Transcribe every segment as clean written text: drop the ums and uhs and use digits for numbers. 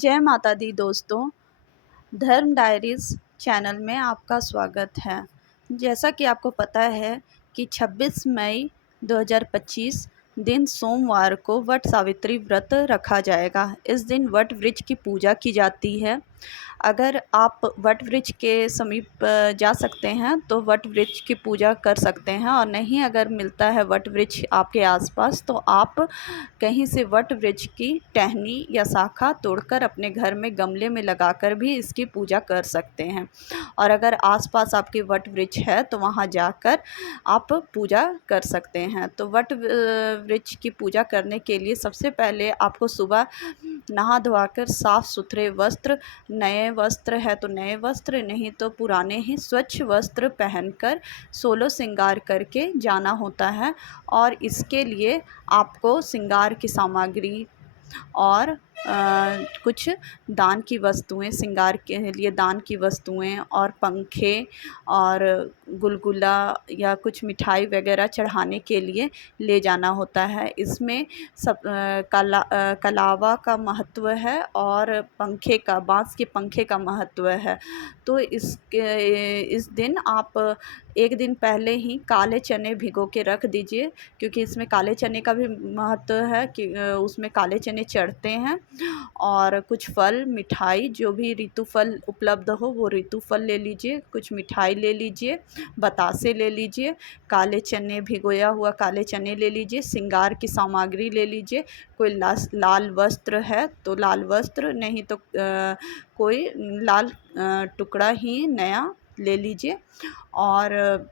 जय माता दी दोस्तों। धर्म डायरीज़ चैनल में आपका स्वागत है। जैसा कि आपको पता है कि 26 मई 2025 दिन सोमवार को वट सावित्री व्रत रखा जाएगा। इस दिन वट वृक्ष की पूजा की जाती है। अगर आप वट वृक्ष के समीप जा सकते हैं तो वट वृक्ष की पूजा कर सकते हैं, और नहीं अगर मिलता है वट वृक्ष आपके आसपास तो आप कहीं से वट वृक्ष की टहनी या शाखा तोड़कर अपने घर में गमले में लगाकर भी इसकी पूजा कर सकते हैं। और अगर आसपास आपके वट वृक्ष है तो वहाँ जाकर आप पूजा कर सकते हैं। तो वट वृक्ष की पूजा करने के लिए सबसे पहले आपको सुबह नहा धोआकर साफ़ सुथरे वस्त्र, नए वस्त्र है तो नए वस्त्र, नहीं तो पुराने ही स्वच्छ वस्त्र पहनकर सोलह श्रृंगार करके जाना होता है। और इसके लिए आपको श्रृंगार की सामग्री और कुछ दान की वस्तुएं, श्रृंगार के लिए दान की वस्तुएं और पंखे और गुलगुला या कुछ मिठाई वगैरह चढ़ाने के लिए ले जाना होता है। इसमें सब कलावा का महत्व है और पंखे का, बांस के पंखे का महत्व है। तो इस दिन आप एक दिन पहले ही काले चने भिगो के रख दीजिए, क्योंकि इसमें काले चने का भी महत्व है कि उसमें काले चने चढ़ते हैं। और कुछ फल, मिठाई, जो भी ऋतु फल उपलब्ध हो वो ऋतु फल ले लीजिए, कुछ मिठाई ले लीजिए, बतासे ले लीजिए, काले चने, भिगोया हुआ काले चने ले लीजिए, श्रृंगार की सामग्री ले लीजिए। कोई लाल वस्त्र है तो लाल वस्त्र, नहीं तो कोई लाल टुकड़ा ही नया ले लीजिए। और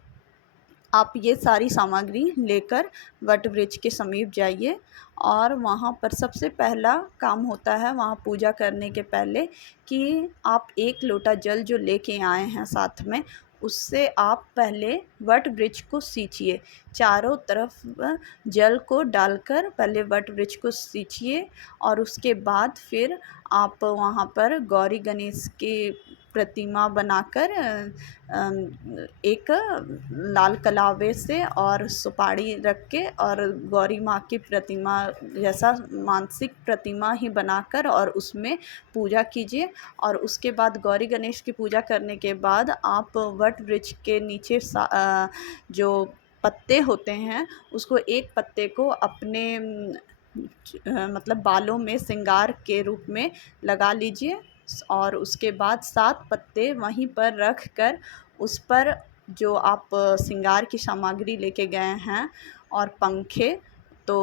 आप ये सारी सामग्री लेकर वट वृक्ष के समीप जाइए। और वहाँ पर सबसे पहला काम होता है वहाँ पूजा करने के पहले कि आप एक लोटा जल जो लेके आए हैं साथ में, उससे आप पहले वट वृक्ष को सींचिए। चारों तरफ जल को डालकर पहले वट वृक्ष को सींचिए, और उसके बाद फिर आप वहाँ पर गौरी गणेश की प्रतिमा बनाकर एक लाल कलावे से और सुपारी रख के और गौरी माँ की प्रतिमा जैसा मानसिक प्रतिमा ही बनाकर और उसमें पूजा कीजिए। और उसके बाद गौरी गणेश की पूजा करने के बाद आप वट वृक्ष के नीचे जो पत्ते होते हैं उसको, एक पत्ते को अपने मतलब बालों में श्रृंगार के रूप में लगा लीजिए। और उसके बाद 7 पत्ते वहीं पर रख कर उस पर जो आप श्रृंगार की सामग्री लेके गए हैं और पंखे, तो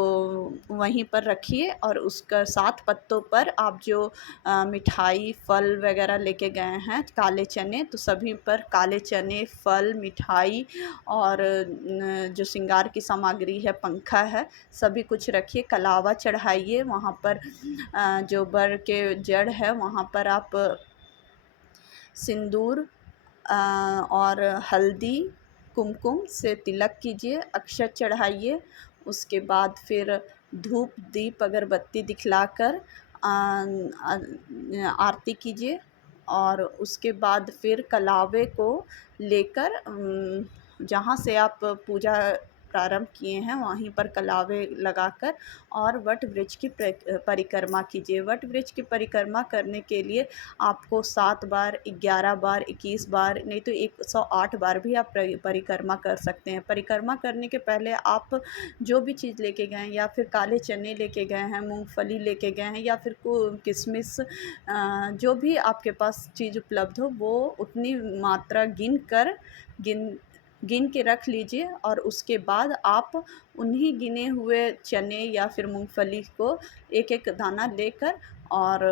वहीं पर रखिए। और उसका 7 पत्तों पर आप जो मिठाई, फल वगैरह लेके गए हैं, काले चने, तो सभी पर काले चने, फल, मिठाई और जो श्रृंगार की सामग्री है, पंखा है, सभी कुछ रखिए। कलावा चढ़ाइए वहाँ पर। जो बर के जड़ है वहाँ पर आप सिंदूर और हल्दी, कुमकुम से तिलक कीजिए, अक्षत चढ़ाइए। उसके बाद फिर धूप, दीप, अगरबत्ती दिखलाकर आरती कीजिए। और उसके बाद फिर कलावे को लेकर जहाँ से आप पूजा प्रारंभ किए हैं वहीं पर कलावे लगाकर और वट वृक्ष की परिक्रमा कीजिए। वट वृक्ष की परिक्रमा करने के लिए आपको 7 बार, 11 बार, 21 बार, नहीं तो 108 बार भी आप परिक्रमा कर सकते हैं। परिक्रमा करने के पहले आप जो भी चीज़ लेके गए हैं, या फिर काले चने लेके गए हैं, मूंगफली लेके गए हैं, या फिर किशमिश, जो भी आपके पास चीज़ उपलब्ध हो वो उतनी मात्रा गिन के रख लीजिए। और उसके बाद आप उन्हीं गिने हुए चने या फिर मूंगफली को एक एक दाना लेकर और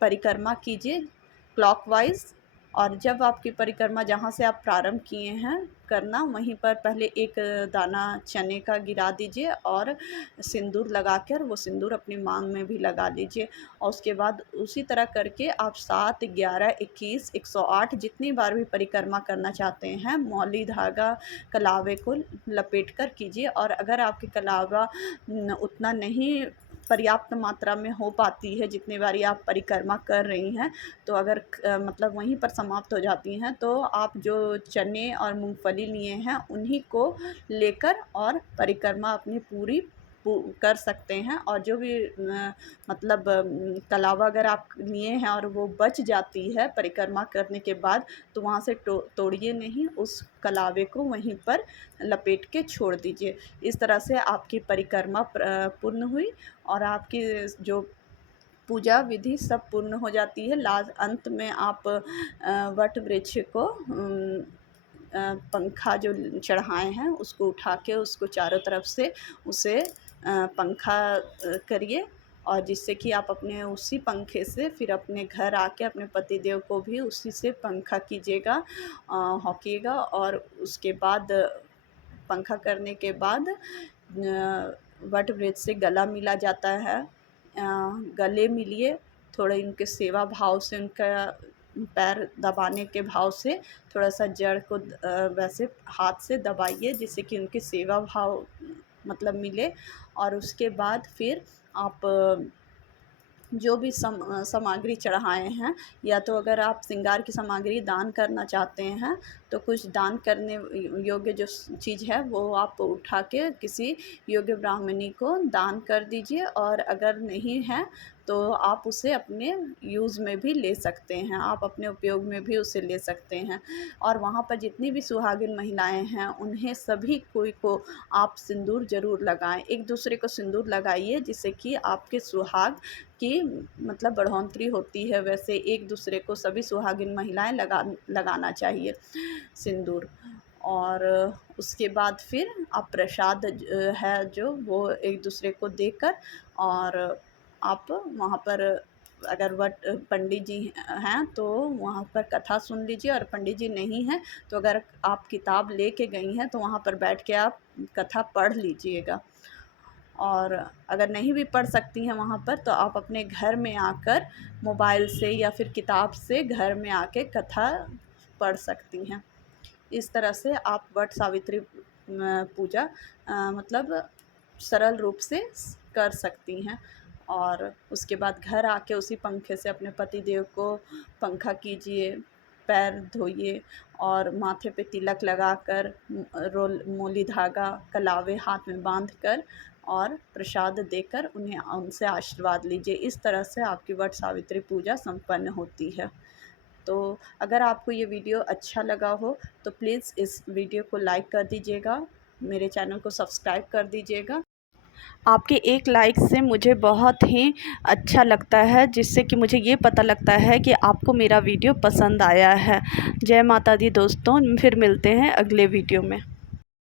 परिक्रमा कीजिए क्लॉकवाइज। और जब आपकी परिक्रमा जहाँ से आप प्रारंभ किए हैं करना, वहीं पर पहले एक दाना चने का गिरा दीजिए और सिंदूर लगाकर वो सिंदूर अपनी मांग में भी लगा लीजिए। और उसके बाद उसी तरह करके आप 7, 11, 21, 108 जितनी बार भी परिक्रमा करना चाहते हैं, मौली धागा कलावे को लपेट कर कीजिए। और अगर आपके कलावा उतना नहीं पर्याप्त मात्रा में हो पाती है जितनी बारी आप परिक्रमा कर रही हैं, तो अगर मतलब वहीं पर समाप्त हो जाती हैं, तो आप जो चने और मूंगफली लिए हैं उन्हीं को लेकर और परिक्रमा अपनी पूरी कर सकते हैं। और जो भी मतलब कलावा अगर आप लिए हैं और वो बच जाती है परिक्रमा करने के बाद, तो वहाँ से तोड़िए नहीं, उस कलावे को वहीं पर लपेट के छोड़ दीजिए। इस तरह से आपकी परिक्रमा पूर्ण हुई और आपकी जो पूजा विधि सब पूर्ण हो जाती है। लास्ट अंत में आप वट वृक्ष को पंखा जो चढ़ाए हैं उसको उठा के उसको चारों तरफ से उसे पंखा करिए, और जिससे कि आप अपने उसी पंखे से फिर अपने घर आके अपने पतिदेव को भी उसी से पंखा कीजिएगा, हौंकिएगा। और उसके बाद पंखा करने के बाद वट वृक्ष से गला मिला जाता है। गले मिलिए, थोड़े इनके सेवा भाव से, उनका पैर दबाने के भाव से थोड़ा सा जड़ को वैसे हाथ से दबाइए, जिससे कि उनके सेवा भाव मतलब मिले। और उसके बाद फिर आप जो भी सामग्री चढ़ाए हैं, या तो अगर आप श्रृंगार की सामग्री दान करना चाहते हैं तो कुछ दान करने योग्य जो चीज़ है वो आप उठा के किसी योग्य ब्राह्मणी को दान कर दीजिए। और अगर नहीं है तो आप उसे अपने यूज़ में भी ले सकते हैं, आप अपने उपयोग में भी उसे ले सकते हैं। और वहाँ पर जितनी भी सुहागिन महिलाएं हैं उन्हें सभी कोई को आप सिंदूर ज़रूर लगाएं, एक दूसरे को सिंदूर लगाइए, जिससे कि आपके सुहाग की मतलब बढ़ोतरी होती है। वैसे एक दूसरे को सभी सुहागिन महिलाएं लगाना चाहिए सिंदूर। और उसके बाद फिर आप प्रसाद है जो वो एक दूसरे को देकर, और आप वहाँ पर अगर पंडित जी हैं तो वहाँ पर कथा सुन लीजिए, और पंडित जी नहीं हैं तो अगर आप किताब लेके गई हैं तो वहाँ पर बैठ के आप कथा पढ़ लीजिएगा। और अगर नहीं भी पढ़ सकती हैं वहाँ पर, तो आप अपने घर में आकर मोबाइल से या फिर किताब से घर में आके कथा पढ़ सकती हैं। इस तरह से आप वट सावित्री पूजा मतलब सरल रूप से कर सकती हैं। और उसके बाद घर आके उसी पंखे से अपने पति देव को पंखा कीजिए, पैर धोइए, और माथे पे तिलक लगाकर मोली धागा कलावे हाथ में बांधकर और प्रसाद देकर उनसे आशीर्वाद लीजिए। इस तरह से आपकी वट सावित्री पूजा संपन्न होती है। तो अगर आपको ये वीडियो अच्छा लगा हो तो प्लीज़ इस वीडियो को लाइक कर दीजिएगा, मेरे चैनल को सब्सक्राइब कर दीजिएगा। आपके एक लाइक से मुझे बहुत ही अच्छा लगता है, जिससे कि मुझे ये पता लगता है कि आपको मेरा वीडियो पसंद आया है। जय माता दी दोस्तों, फिर मिलते हैं अगले वीडियो में।